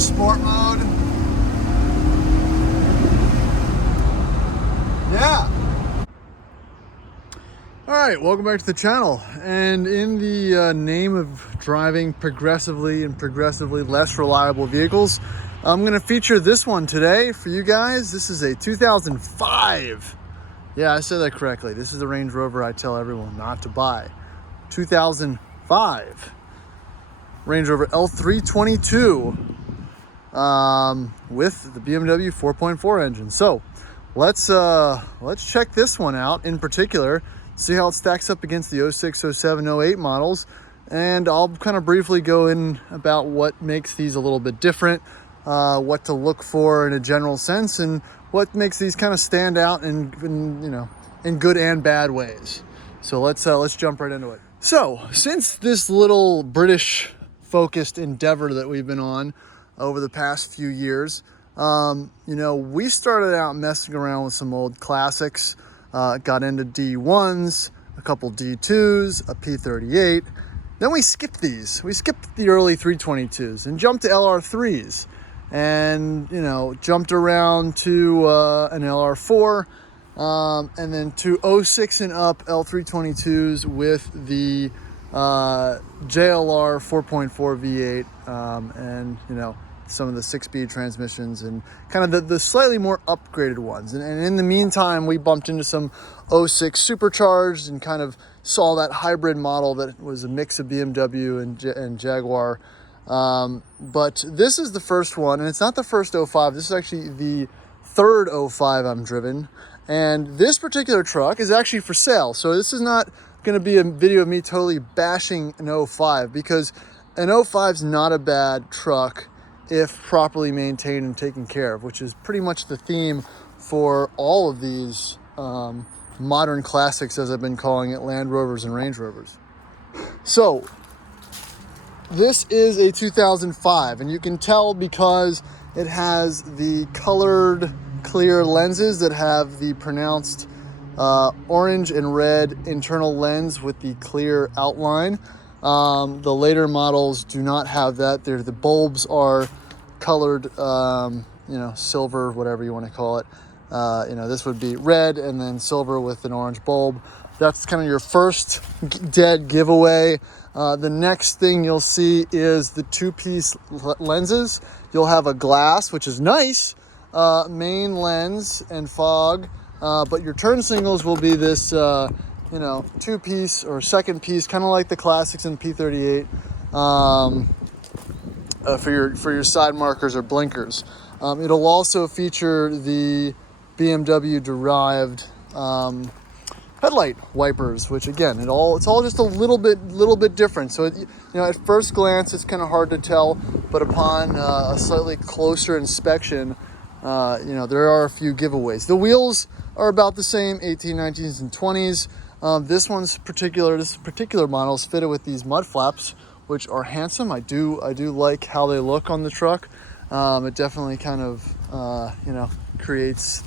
sport mode. Yeah. All right, welcome back to the channel. And in the name of driving progressively less reliable vehicles, I'm gonna feature this one today for you guys. This is a 2005. Yeah, I said that correctly. This is the Range Rover I tell everyone not to buy. 2005 Range Rover L322 with the BMW 4.4 engine. So let's check this one out in particular, see how it stacks up against the 06, 07, 08 models, and I'll kind of briefly go in about what makes these a little bit different, what to look for in a general sense, and what makes these kind of stand out in good and bad ways. So let's jump right into it. So since this little British focused endeavor that we've been on over the past few years, we started out messing around with some old classics, got into D1s, a couple D2s, a P38. Then we skipped these. We skipped the early 322s and jumped to LR3s, and jumped around to an LR4, and then to 06 and up L322s with the JLR 4.4 V8, and some of the 6-speed transmissions and kind of the slightly more upgraded ones. And in the meantime, we bumped into some 06 supercharged and kind of saw that hybrid model that was a mix of BMW and Jaguar. But this is the first one, and it's not the first 05. This is actually the third 05 I'm driven. And this particular truck is actually for sale. So this is not going to be a video of me totally bashing an 05, because an 05 is not a bad truck if properly maintained and taken care of, which is pretty much the theme for all of these modern classics, as I've been calling it, Land Rovers and Range Rovers. So this is a 2005, and you can tell because it has the colored clear lenses that have the pronounced orange and red internal lens with the clear outline. The later models do not have that. The bulbs are colored, silver, whatever you want to call it. This would be red and then silver with an orange bulb. That's kind of your first dead giveaway. The next thing you'll see is the two-piece lenses. You'll have a glass, which is nice, main lens and fog, but your turn signals will be this two-piece or second piece, kind of like the classics in P38, for your side markers or blinkers. It'll also feature the BMW derived headlight wipers, which again, it's all just a little bit different. So at first glance it's kind of hard to tell, but upon a slightly closer inspection, there are a few giveaways. The wheels are about the same, 18, 19s, and 20s. This particular model is fitted with these mud flaps, which are handsome. I do like how they look on the truck. It definitely kind of creates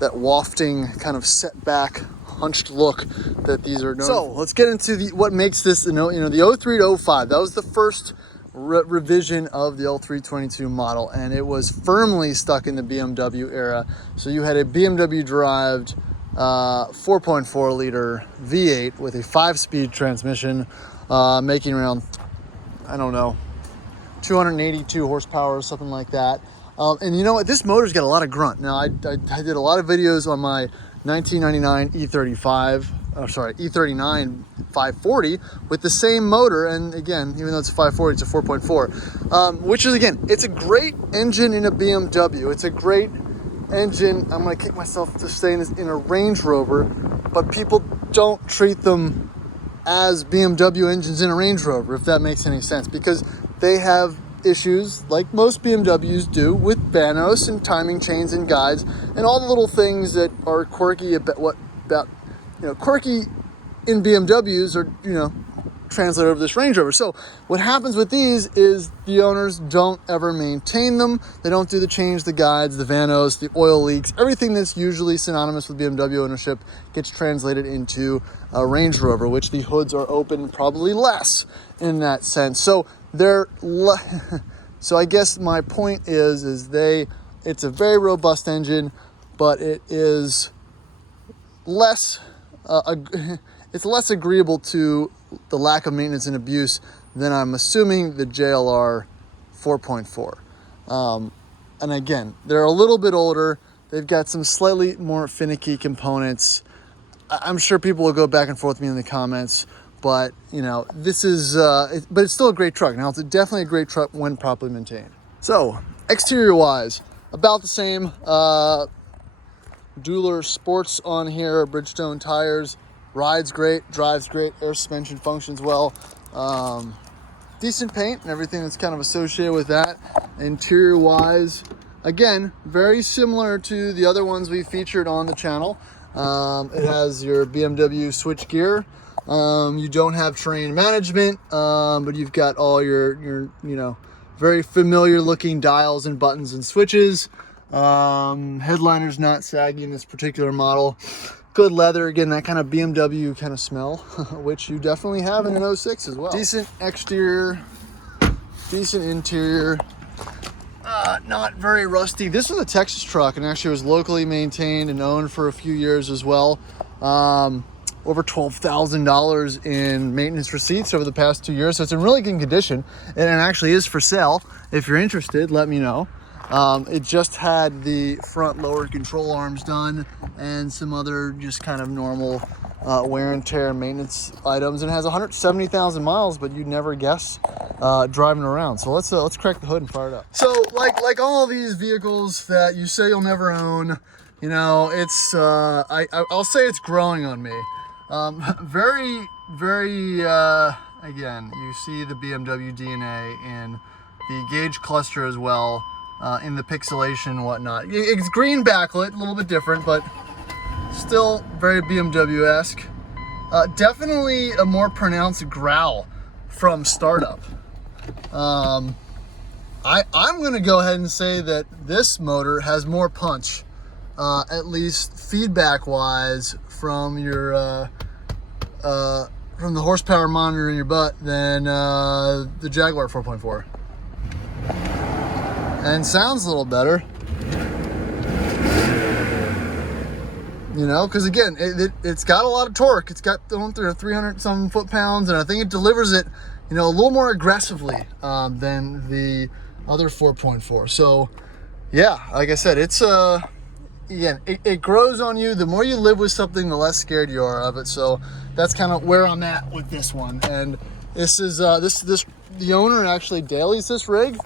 that wafting kind of set back, hunched look that these are known. So let's get into what makes this the 03 to 05. That was the first revision of the L322 model, and it was firmly stuck in the BMW era. So you had a BMW derived 4.4 liter V8 with a 5-speed transmission, making around, 282 horsepower or something like that. And you know what? This motor's got a lot of grunt. Now, I did a lot of videos on my 1999 E39 540 with the same motor, and again, even though it's a 540, it's a 4.4, which is, again, it's a great engine in a BMW. It's a great engine, I'm gonna kick myself to saying this, in a Range Rover, but people don't treat them as BMW engines in a Range Rover, if that makes any sense, because they have issues, like most BMWs do, with Vanos and timing chains and guides and all the little things that are quirky quirky in BMWs are translated over this Range Rover. So what happens with these is the owners don't ever maintain them. They don't do the guides, the Vanos, the oil leaks, everything that's usually synonymous with BMW ownership gets translated into a Range Rover, which the hoods are open probably less in that sense. So they're So I guess my point is it's a very robust engine, but it is less it's less agreeable to the lack of maintenance and abuse than I'm assuming the JLR 4.4. And again, they're a little bit older. They've got some slightly more finicky components. I'm sure people will go back and forth with me in the comments, but you know, this is, but it's still a great truck. Now, it's definitely a great truck when properly maintained. So, exterior-wise, about the same. Dueler Sports on here, Bridgestone tires. Rides great, drives great, air suspension functions well. Decent paint and everything that's kind of associated with that. Interior-wise, again, very similar to the other ones we featured on the channel. It has your BMW switch gear. You don't have terrain management, but you've got all your you know, very familiar looking dials and buttons and switches. Headliner's not saggy in this particular model. Good leather, again, that kind of BMW kind of smell, which you definitely have in an 06 as well. Decent exterior, decent interior. Not very rusty. This was a Texas truck and actually was locally maintained and owned for a few years as well. Over $12,000 in maintenance receipts over the past 2 years. So it's in really good condition, and it actually is for sale. If you're interested, let me know. It just had the front lower control arms done and some other just kind of normal wear and tear maintenance items, and it has 170,000 miles, but you'd never guess driving around. So let's crack the hood and fire it up. So like all of these vehicles that you say you'll never own, you know, it's I'll say it's growing on me. Very again, you see the BMW DNA in the gauge cluster as well. In the pixelation and whatnot. It's green backlit, a little bit different, but still very BMW-esque. Definitely a more pronounced growl from startup. I'm gonna go ahead and say that this motor has more punch, at least feedback-wise, from your from the horsepower monitor in your butt than the Jaguar 4.4. And sounds a little better, you know, because again, it's got a lot of torque. It's got going through 300 some foot-pounds, and I think it delivers it, you know, a little more aggressively than the other 4.4. So yeah, like I said, it's again, it grows on you. The more you live with something, the less scared you are of it. So that's kind of where I'm at with this one. And this is the owner actually dailies this rig.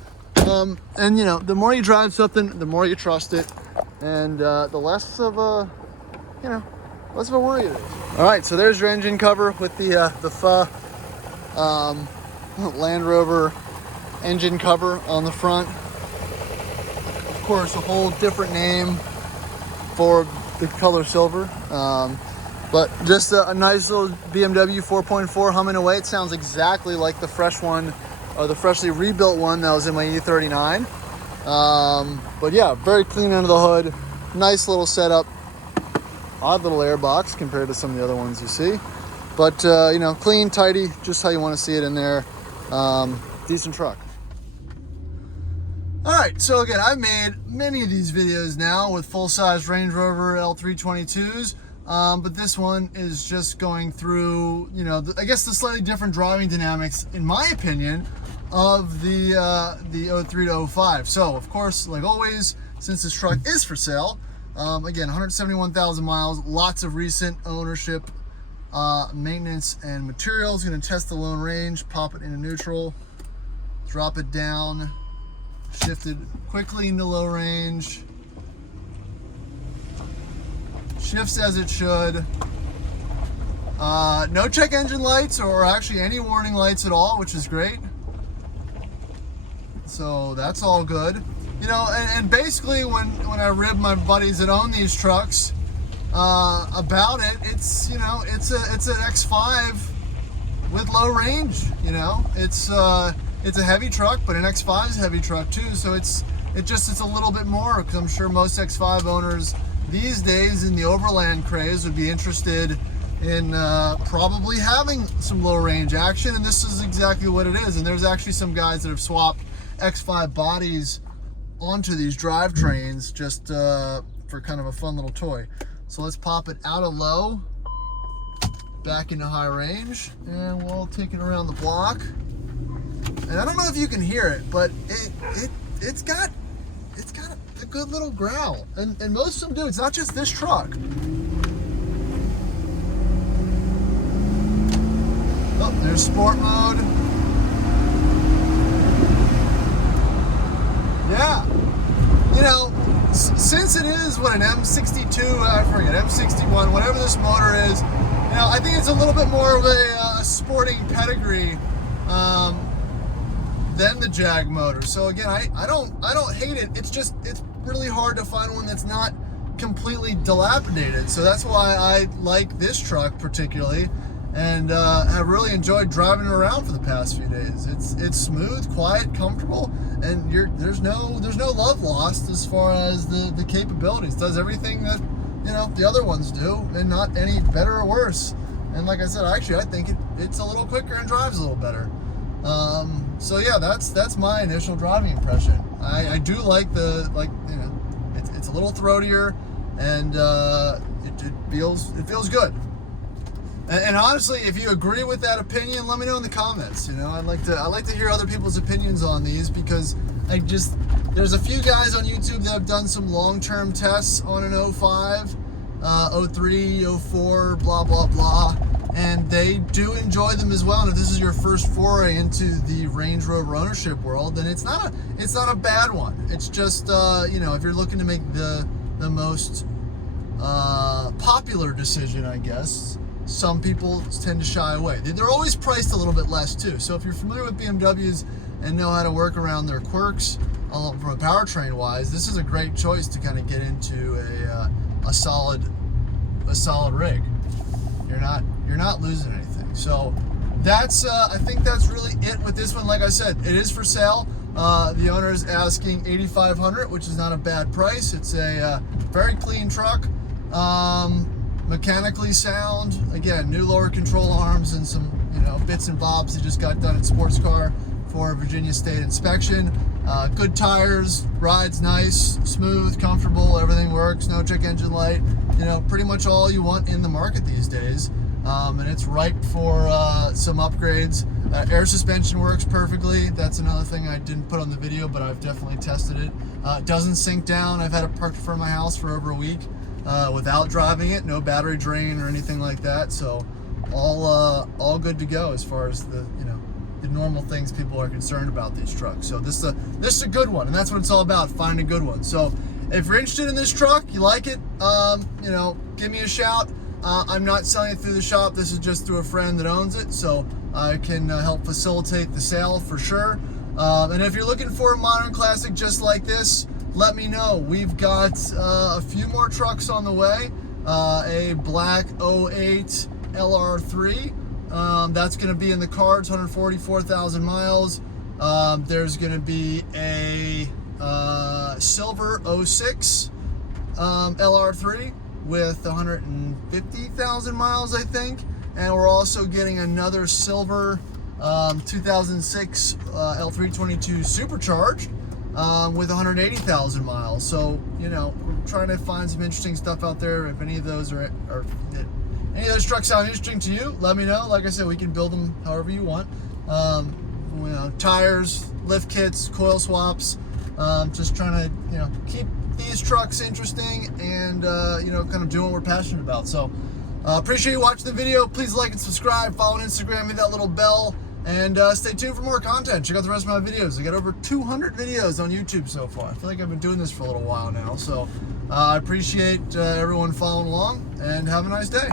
And you know, the more you drive something, the more you trust it, and the less of a, you know, less of a worry it is. All right, so there's your engine cover with the Land Rover engine cover on the front. Of course, a whole different name for the color silver, but just a nice little BMW 4.4 humming away. It sounds exactly like the fresh one, or the freshly rebuilt one that was in my E39. But yeah, very clean under the hood. Nice little setup. Odd little airbox compared to some of the other ones you see. But, you know, clean, tidy, just how you want to see it in there. Decent truck. All right, so again, I've made many of these videos now with full-size Range Rover L322's. But this one is just going through, you know, I guess the slightly different driving dynamics, in my opinion, of the 03 to 05. So, of course, like always, since this truck is for sale, again, 171,000 miles, lots of recent ownership, maintenance, and materials. Going to test the low range, pop it into neutral, drop it down, shift it quickly into low range. Shifts as it should. No check engine lights, or actually any warning lights at all, which is great. So that's all good. You know, and basically when I rib my buddies that own these trucks about it, it's, you know, it's an X5 with low range. You know, it's a heavy truck, but an X5 is a heavy truck too. So it's a little bit more, because I'm sure most X5 owners these days in the overland craze would be interested in probably having some low range action, and this is exactly what it is. And there's actually some guys that have swapped X5 bodies onto these drivetrains just for kind of a fun little toy. So let's pop it out of low, back into high range, and we'll take it around the block. And I don't know if you can hear it, but it's got a good little growl, and most of them do. It's not just this truck. Oh, there's sport mode. Yeah, you know, since it is what, an M62, I forget, M61, whatever this motor is, you know, I think it's a little bit more of a sporting pedigree than the Jag motor. So again, I don't hate it. It's just, it's really hard to find one that's not completely dilapidated. So that's why I like this truck particularly, and have really enjoyed driving it around for the past few days. It's smooth, quiet, comfortable, and there's no love lost as far as the capabilities. It does everything that, you know, the other ones do, and not any better or worse. And like I said, actually I think it's a little quicker and drives a little better. So yeah, that's my initial driving impression. I do like you know, it's a little throatier, and it feels good. And honestly, if you agree with that opinion, let me know in the comments. You know, I like to hear other people's opinions on these, because there's a few guys on YouTube that have done some long-term tests on an 05, 03, 04, blah blah blah, and they do enjoy them as well. And if this is your first foray into the Range Rover ownership world, then it's not a bad one. It's just you know, if you're looking to make the most popular decision, I guess, some people tend to shy away. They're always priced a little bit less too. So if you're familiar with BMWs and know how to work around their quirks from a powertrain wise, this is a great choice to kind of get into a solid rig. You're not losing anything. So that's I think that's really it with this one. Like I said, it is for sale. The owner is asking $8,500, which is not a bad price. It's a very clean truck. Mechanically sound. Again, new lower control arms and some, you know, bits and bobs he just got done at Sports Car for Virginia State inspection. Good tires, rides nice, smooth, comfortable, everything works, no check engine light. You know, pretty much all you want in the market these days. And it's ripe for some upgrades. Air suspension works perfectly. That's another thing I didn't put on the video, but I've definitely tested it. It doesn't sink down. I've had it parked in front of my house for over a week without driving it. No battery drain or anything like that. So all good to go as far as the, you know, the normal things people are concerned about these trucks. So this is a good one, and that's what it's all about, finding a good one. So if you're interested in this truck, you like it, you know, give me a shout. I'm not selling it through the shop. This is just through a friend that owns it, so I can help facilitate the sale for sure. And if you're looking for a modern classic just like this, let me know. We've got a few more trucks on the way. A black 08 LR3. That's going to be in the cards, 144,000 miles. There's going to be a silver 06 LR3 with 150,000 miles, I think. And we're also getting another silver 2006 L322's supercharged with 180,000 miles. So, you know, we're trying to find some interesting stuff out there. If any of those any of those trucks sound interesting to you, let me know. Like I said, we can build them however you want. You know, tires, lift kits, coil swaps. Just trying to, you know, keep these trucks interesting and, you know, kind of doing what we're passionate about. So appreciate you watching the video. Please like and subscribe, follow on Instagram, hit that little bell, and stay tuned for more content. Check out the rest of my videos. I got over 200 videos on YouTube so far. I feel like I've been doing this for a little while now. So I appreciate everyone following along, and have a nice day.